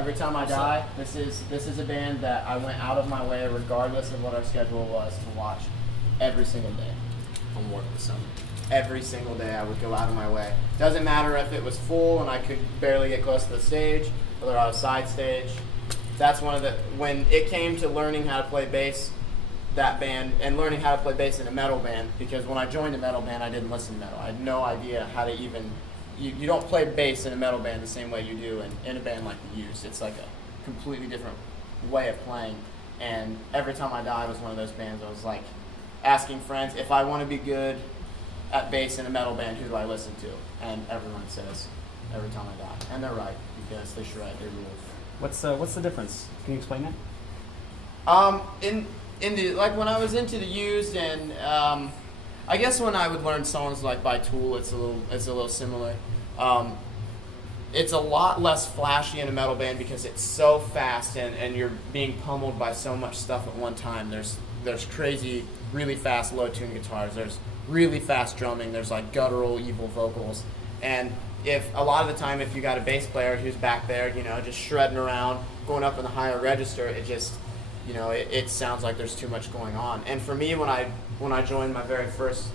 Every Time I Die. This is a band that I went out of my way, regardless of what our schedule was, to watch every single day from work this summer. Every single day I would go out of my way. Doesn't matter if it was full and I could barely get close to the stage, whether I was side stage. That's one of the, when it came to learning how to play bass, that band, and learning how to play bass in a metal band, because when I joined a metal band, I didn't listen to metal. I had no idea how to even, you don't play bass in a metal band the same way you do in a band like The Used. It's like a completely different way of playing. And Every Time I Die was one of those bands I was like asking friends, if I want to be good at bass in a metal band, who do I listen to? And everyone says Every Time I Die. And they're right, because they shred, they rule. What's the difference? Can you explain that? In the, like, when I was into The Used, and I guess when I would learn songs like by Tool, it's a little similar. It's a lot less flashy in a metal band because it's so fast, and you're being pummeled by so much stuff at one time. There's crazy, really fast low tune guitars. There's really fast drumming. There's like guttural, evil vocals. And if a lot of the time, if you got a bass player who's back there, you know, just shredding around, going up in the higher register, it just, you know, it sounds like there's too much going on. And for me, when I joined my very first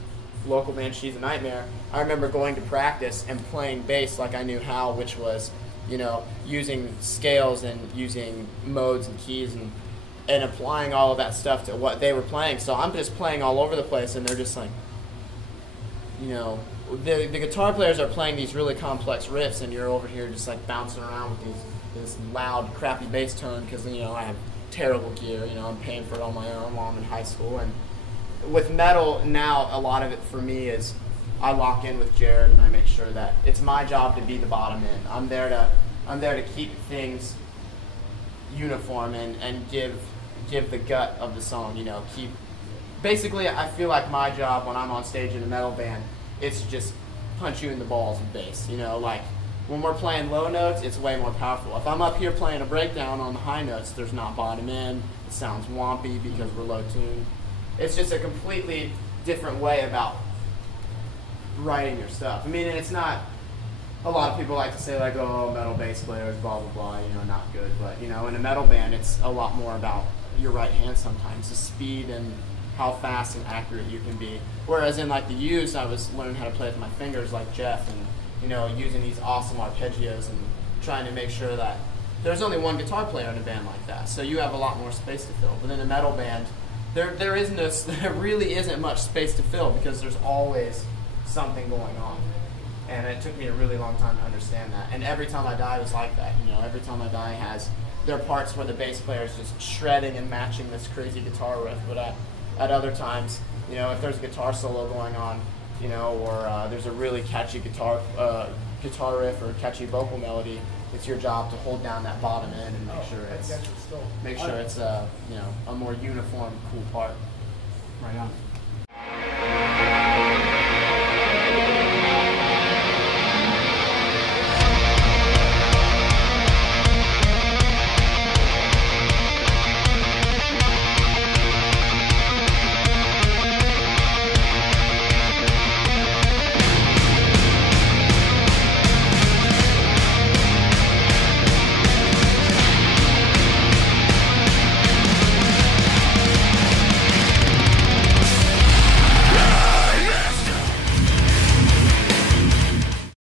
local band, She's a Nightmare, I remember going to practice and playing bass like I knew how, which was, you know, using scales and using modes and keys and applying all of that stuff to what they were playing. So I'm just playing all over the place, and they're just like, you know, the guitar players are playing these really complex riffs, and you're over here just like bouncing around with this loud, crappy bass tone because, you know, I have terrible gear. You know, I'm paying for it on my own while I'm in high school. And with metal now, a lot of it for me is I lock in with Jared, and I make sure that it's my job to be the bottom end. I'm there to keep things uniform and give the gut of the song. You know, basically, I feel like my job when I'm on stage in a metal band, it's to just punch you in the balls with bass. You know, like when we're playing low notes, it's way more powerful. If I'm up here playing a breakdown on the high notes, there's not bottom end. It sounds wompy because we're low tuned. It's just a completely different way about writing your stuff. I mean, and it's not, a lot of people like to say like, oh, metal bass players, blah, blah, blah, you know, not good. But, you know, in a metal band, it's a lot more about your right hand sometimes, the speed and how fast and accurate you can be. Whereas in like The Used, I was learning how to play with my fingers like Jeff, and, you know, using these awesome arpeggios and trying to make sure that there's only one guitar player in a band like that. So you have a lot more space to fill. But in a metal band, there really isn't much space to fill because there's always something going on. And it took me a really long time to understand that. And Every Time I Die was like that. You know, Every Time I Die has their parts where the bass player is just shredding and matching this crazy guitar riff. But at other times, you know, if there's a guitar solo going on, you know, or there's a really catchy guitar riff or catchy vocal melody, it's your job to hold down that bottom end and make sure it's you know, a more uniform, cool part. Right on.